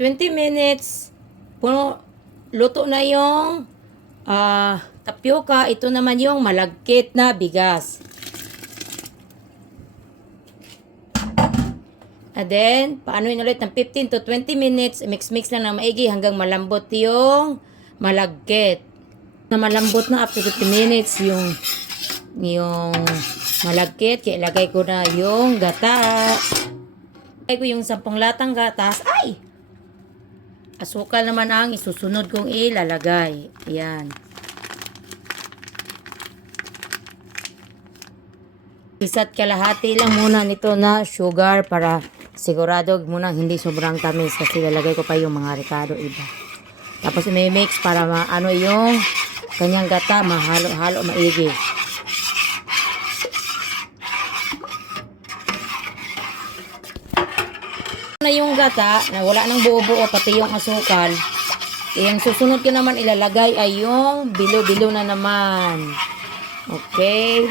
20 minutes, puno, luto na yung tapioca. Ito naman yung malagkit na bigas. And then, paanoin ulit ng 15 to 20 minutes. Mix-mix lang ng maigi hanggang malambot yung malagkit. Na malambot na after 50 minutes yung malagkit. Kaya ilagay ko na yung gata. Ilagay ko yung 10 latang gatas. Ay! Asukal naman ang isusunod kong ilalagay. Ayan. Isa't kalahati lang muna nito na sugar para sigurado muna hindi sobrang tamis kasi lalagay ko pa yung mga ricado iba. Tapos i-mix para maano yung kanyang gata, mahalo-halo maigi. Na yung gata, na wala nang buo-buo pati yung asukal. Yung susunod ko naman ilalagay ay yung bilo-bilo na naman. Okay.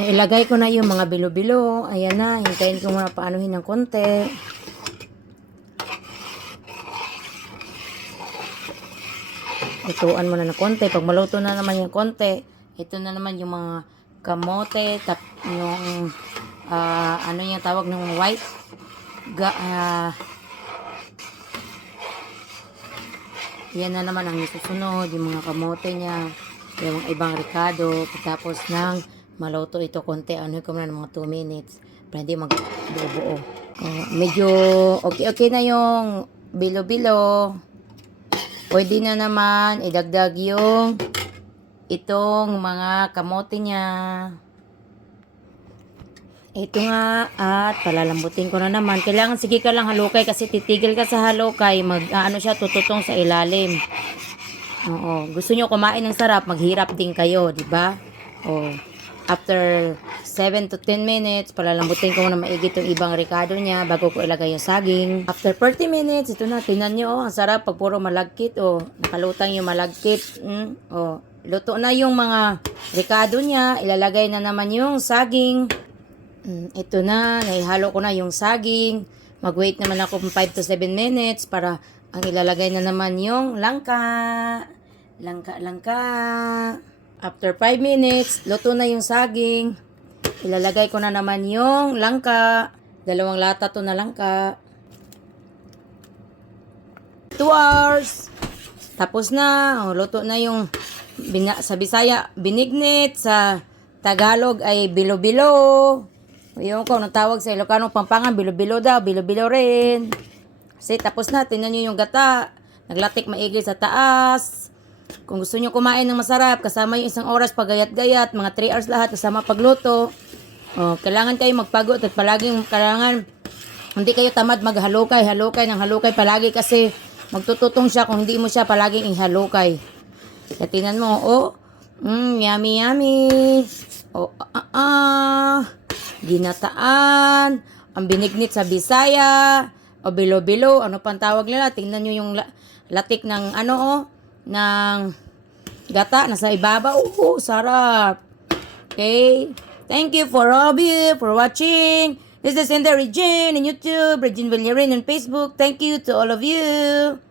Ilagay ko na yung mga bilo-bilo. Ayan na. Hintayin ko muna paanuhin ng konti. Lutuan muna ng konti. Pag maluto na naman yung konti, ito na naman yung mga kamote. Yung ano yung tawag ng white. Yan na naman ang isusunod. Yung mga kamote niya. Yung ibang ricado. Tapos ng maluto ito konti, ano ko muna ng mga 2 minutes para hindi magbuo-buo. Medyo okay na yung bilo-bilo. Pwede na naman idagdag yung itong mga kamote niya. Ito nga at palalambutin ko na naman. Kailangan sige ka lang halukay kasi titigil ka sa halukay, ano siya tututong sa ilalim. Oo, gusto niyo kumain ng sarap, maghirap din kayo, di ba? After 7 to 10 minutes, palalambutin ko muna maigi itong ibang ricado niya bago ko ilagay yung saging. After 30 minutes, ito na, tingnan nyo, ang sarap pag puro malagkit, nakalutang yung malagkit. Luto na yung mga ricado niya, ilalagay na naman yung saging. Ito na, naihalo ko na yung saging. Mag-wait naman ako 5 to 7 minutes para ang ilalagay na naman yung langka. Langka. After 5 minutes, luto na yung saging. Ilalagay ko na naman yung langka. 2 lata to na langka. 2 hours. Tapos na. Luto na yung sa Bisaya, binignit. Sa Tagalog ay bilo-bilo. Yung kung tawag sa Ilocano, Pampangan, bilo-bilo daw. Bilo-bilo rin. Kasi tapos na. Tingnan nyo yung gata. Naglatik maigi sa taas. Kung gusto nyo kumain ng masarap, kasama yung 1 oras pagayat-gayat, mga 3 hours lahat kasama pagluto. Kailangan kayo magpagod at palaging kailangan hindi kayo tamad maghalukay palagi kasi magtututong siya kung hindi mo siya palaging ihalukay. Kaya tingnan mo, yummy yummy. Ginataan, ang binignit sa Bisaya, bilo-bilo, ano pang tawag nila, tingnan nyo yung latik ng ng gata nasa ibabaw. Sarap. Okay. Thank you for all of you for watching. This is Cindy Regine on YouTube, Regine Villarin on Facebook. Thank you to all of you.